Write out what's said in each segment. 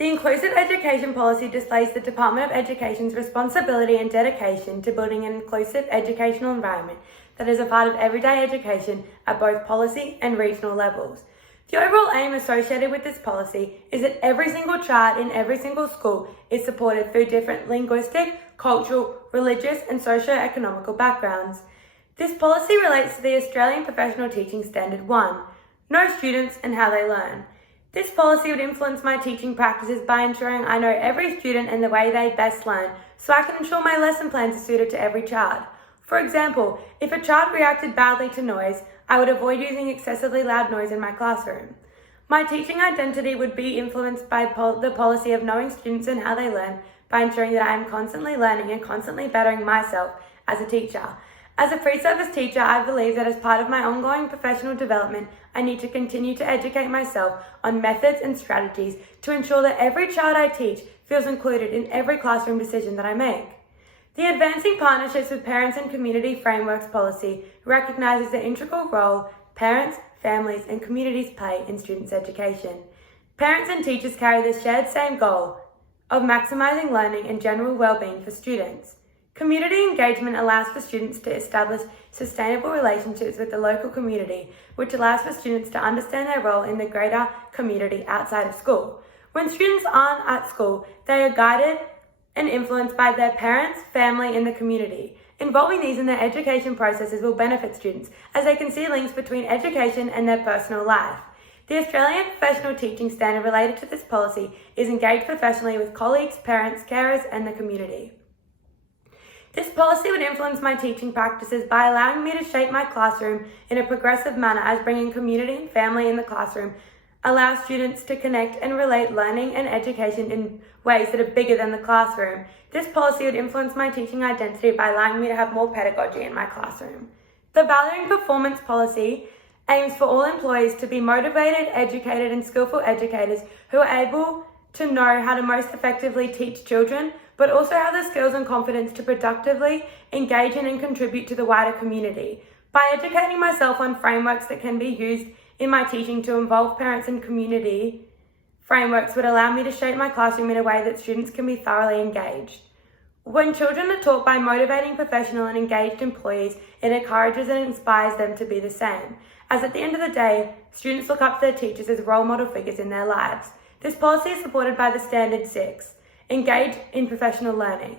The inclusive education policy displays the Department of Education's responsibility and dedication to building an inclusive educational environment that is a part of everyday education at both policy and regional levels. The overall aim associated with this policy is that every single child in every single school is supported through different linguistic, cultural, religious and socio-economical backgrounds. This policy relates to the Australian Professional Teaching Standard 1, Know Students and How They Learn. This policy would influence my teaching practices by ensuring I know every student and the way they best learn, so I can ensure my lesson plans are suited to every child. For example, if a child reacted badly to noise, I would avoid using excessively loud noise in my classroom. My teaching identity would be influenced by the policy of knowing students and how they learn by ensuring that I am constantly learning and constantly bettering myself as a teacher. As a free service teacher, I believe that as part of my ongoing professional development, I need to continue to educate myself on methods and strategies to ensure that every child I teach feels included in every classroom decision that I make. The Advancing Partnerships with Parents and Community Frameworks policy recognises the integral role parents, families and communities play in students' education. Parents and teachers carry the shared same goal of maximising learning and general well-being for students. Community engagement allows for students to establish sustainable relationships with the local community, which allows for students to understand their role in the greater community outside of school. When students aren't at school, they are guided and influenced by their parents, family, and the community. Involving these in their education processes will benefit students, as they can see links between education and their personal life. The Australian Professional Teaching Standard related to this policy is engaged professionally with colleagues, parents, carers, and the community. This policy would influence my teaching practices by allowing me to shape my classroom in a progressive manner, as bringing community and family in the classroom allows students to connect and relate learning and education in ways that are bigger than the classroom. This policy would influence my teaching identity by allowing me to have more pedagogy in my classroom. The Valuing Performance policy aims for all employees to be motivated, educated and skillful educators who are able to know how to most effectively teach children, but also have the skills and confidence to productively engage in and contribute to the wider community. By educating myself on frameworks that can be used in my teaching to involve parents and community, frameworks would allow me to shape my classroom in a way that students can be thoroughly engaged. When children are taught by motivating professional and engaged employees, it encourages and inspires them to be the same, as at the end of the day, students look up to their teachers as role model figures in their lives. This policy is supported by the Standard 6, Engage in Professional Learning.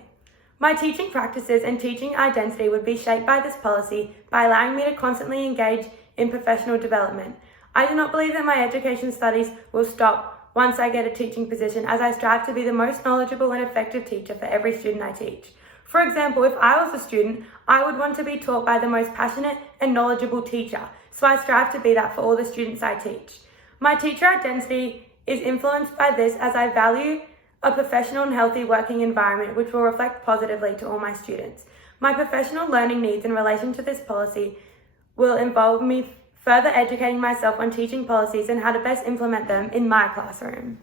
My teaching practices and teaching identity would be shaped by this policy by allowing me to constantly engage in professional development. I do not believe that my education studies will stop once I get a teaching position, as I strive to be the most knowledgeable and effective teacher for every student I teach. For example, if I was a student, I would want to be taught by the most passionate and knowledgeable teacher, so I strive to be that for all the students I teach. My teacher identity is influenced by this, as I value a professional and healthy working environment which will reflect positively to all my students. My professional learning needs in relation to this policy will involve me further educating myself on teaching policies and how to best implement them in my classroom.